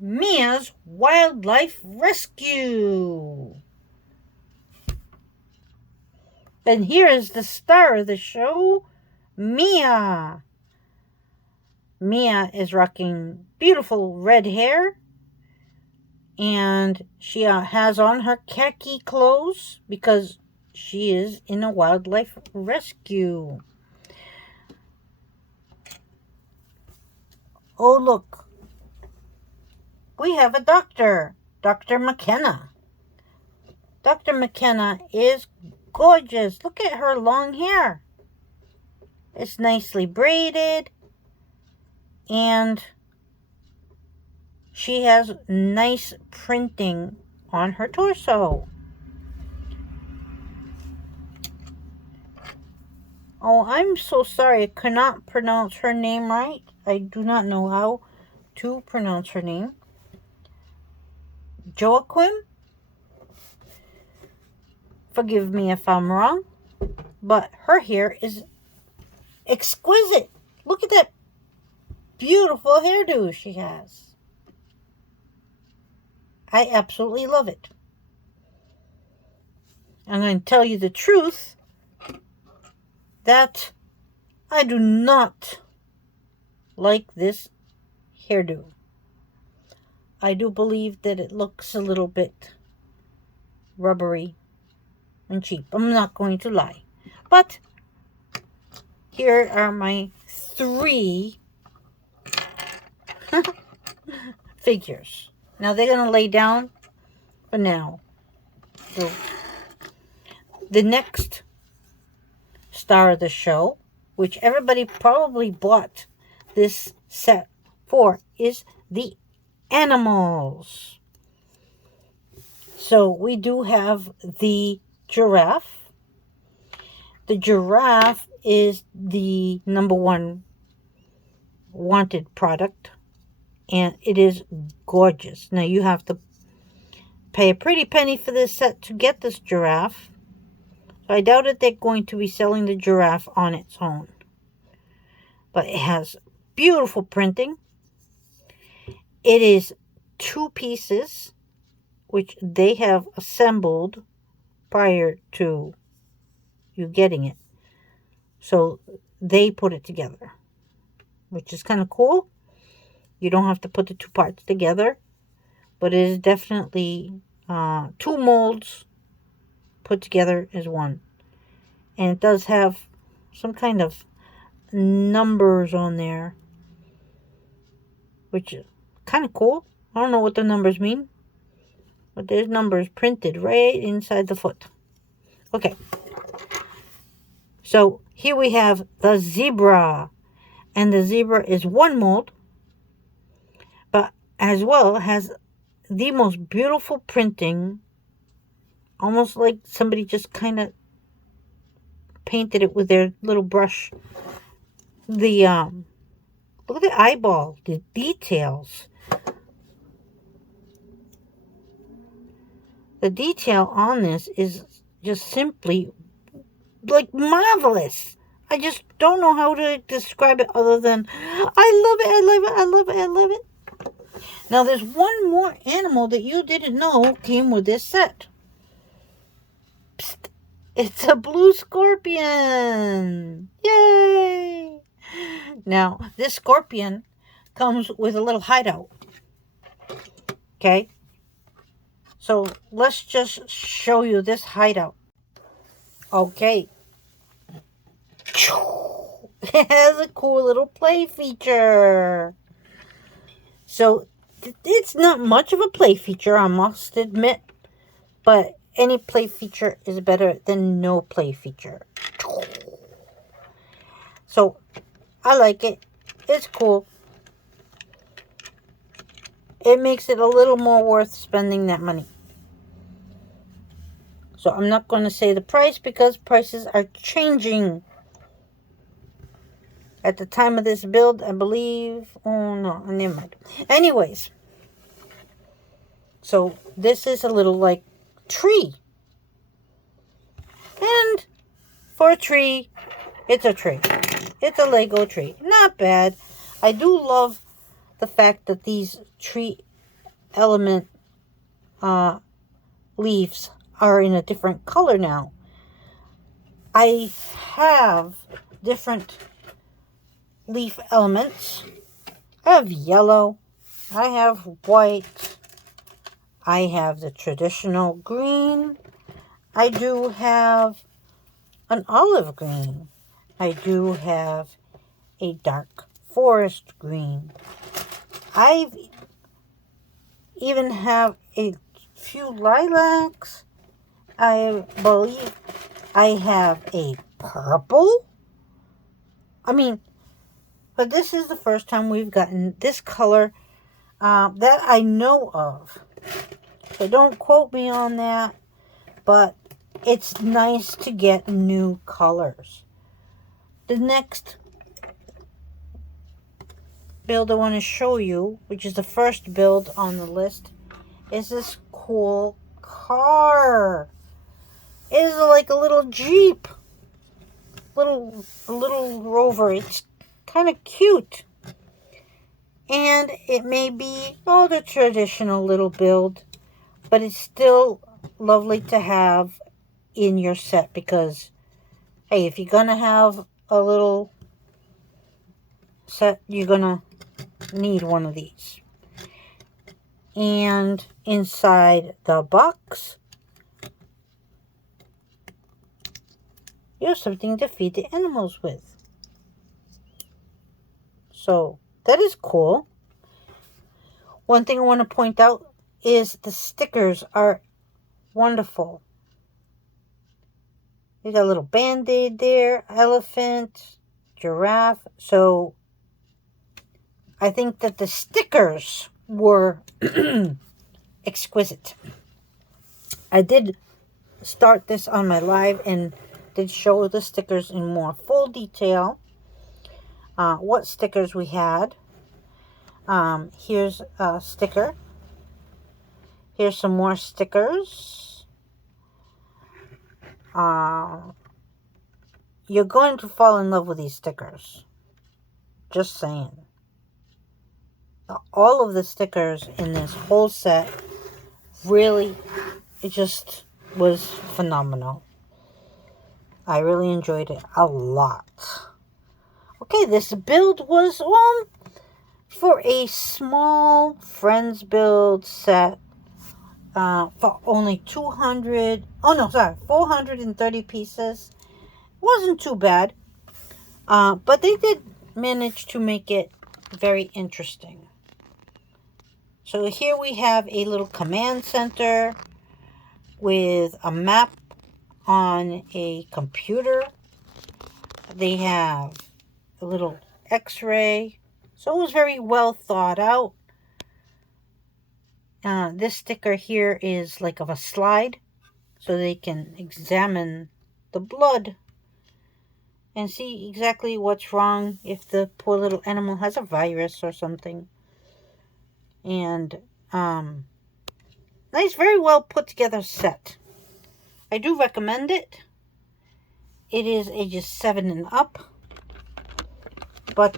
Mia's Wildlife Rescue. And here is the star of the show, Mia. Mia is rocking beautiful red hair, and she has on her khaki clothes because she is in a wildlife rescue. Oh, look. We have a doctor, Dr. McKenna. Dr. McKenna is gorgeous. Look at her long hair. It's nicely braided, and she has nice printing on her torso. Oh, I'm so sorry. I cannot pronounce her name right. I do not know how to pronounce her name. Joachim? Forgive me if I'm wrong, but her hair is exquisite. Look at that beautiful hairdo she has. I absolutely love it. I'm going to tell you the truth that I do not like this hairdo. I do believe that it looks a little bit rubbery and cheap. I'm not going to lie. But here are my 3 figures. Now they're going to lay down for now. So the next star of the show, which everybody probably bought this set for, is the animals. So we do have the giraffe. The giraffe is the #1 wanted product, and it is gorgeous. Now you have to pay a pretty penny for this set to get this giraffe. So I doubt that they're going to be selling the giraffe on its own. But it has beautiful printing. It is 2 pieces, which they have assembled prior to you getting it. So they put it together, which is kind of cool. You don't have to put the 2 parts together, but it is definitely 2 molds put together as one. And it does have some kind of numbers on there, which is kind of cool. I don't know what the numbers mean, but there's numbers printed right inside the foot. Okay. So here we have the zebra, and the zebra is 1 mold, but as well has the most beautiful printing, almost like somebody just kind of painted it with their little brush. The look at the eyeball, the details. The detail on this is just simply like marvelous. I just don't know how to describe it other than I love it, I love it, I love it, I love it. Now there's one more animal that you didn't know came with this set. Psst. It's a blue scorpion. Yay! Now, this scorpion comes with a little hideout. Okay? So, let's just show you this hideout. Okay. It has a cool little play feature. So, it's not much of a play feature, I must admit. But any play feature is better than no play feature. So, I like it. It's cool. It makes it a little more worth spending that money. So, I'm not going to say the price because prices are changing. At the time of this build, I believe... Oh, no, never mind. Anyways. So, this is a little, like, tree. And for a tree, it's a tree. It's a Lego tree. Not bad. I do love the fact that these tree element leaves are in a different color now. I have different leaf elements. I have yellow, I have white, I have the traditional green, I do have an olive green, I do have a dark forest green. I even have a few lilacs. I believe I have a purple. But this is the first time we've gotten this color that I know of. So don't quote me on that, but it's nice to get new colors. The next build I want to show you, which is the first build on the list, is this cool car. It is like a little Jeep. A little Rover. It's kind of cute. And it may be the traditional little build, but it's still lovely to have in your set because, hey, if you're going to have a little set, you're going to need one of these. And inside the box, you have something to feed the animals with. So that is cool. One thing I want to point out is the stickers are wonderful. You got a little band-aid there, elephant, giraffe. So I think that the stickers were exquisite. I did start this on my live and did show the stickers in more full detail. What stickers we had. Here's a sticker. Here's some more stickers. You're going to fall in love with these stickers. Just saying. All of the stickers in this whole set, really, it just was phenomenal. I really enjoyed it a lot. Okay, this build was for a small Friends build set for only 430 pieces. Wasn't too bad, but they did manage to make it very interesting. So here we have a little command center with a map on a computer. They have a little x-ray. So it was very well thought out. This sticker here is like of a slide, so they can examine the blood and see exactly what's wrong if the poor little animal has a virus or something. And nice, very well put together set. I do recommend it. It is ages 7 and up, but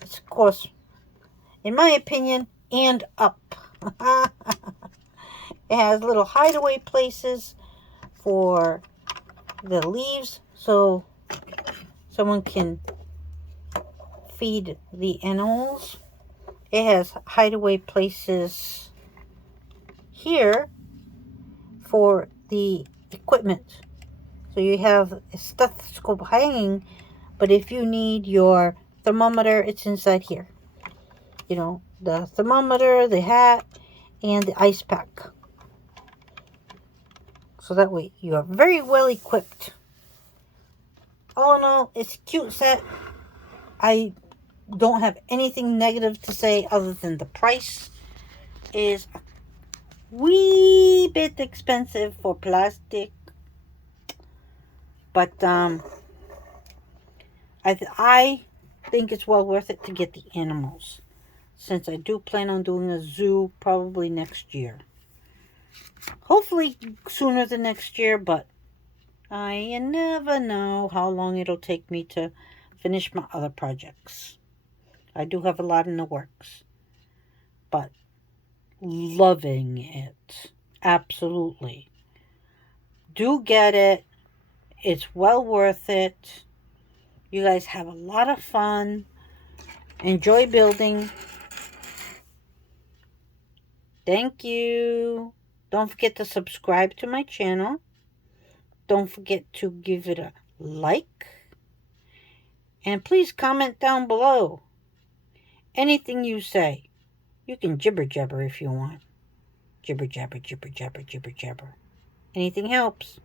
it's, of course, in my opinion, and up. It has little hideaway places for the leaves so someone can feed the animals. It has hideaway places here for the equipment. So you have a stethoscope hanging, but if you need your thermometer, it's inside here. You know, the thermometer, the hat, and the ice pack. So that way you are very well equipped. All in all, it's a cute set. I don't have anything negative to say other than the price is a wee bit expensive for plastic. But I think it's well worth it to get the animals, since I do plan on doing a zoo probably next year. Hopefully sooner than next year, but I never know how long it'll take me to finish my other projects. I do have a lot in the works. But loving it. Absolutely. Do get it. It's well worth it. You guys have a lot of fun. Enjoy building. Thank you. Don't forget to subscribe to my channel. Don't forget to give it a like. And please comment down below. Anything you say. You can jibber jabber if you want. Jibber jabber, jibber jabber, jibber jabber. Anything helps.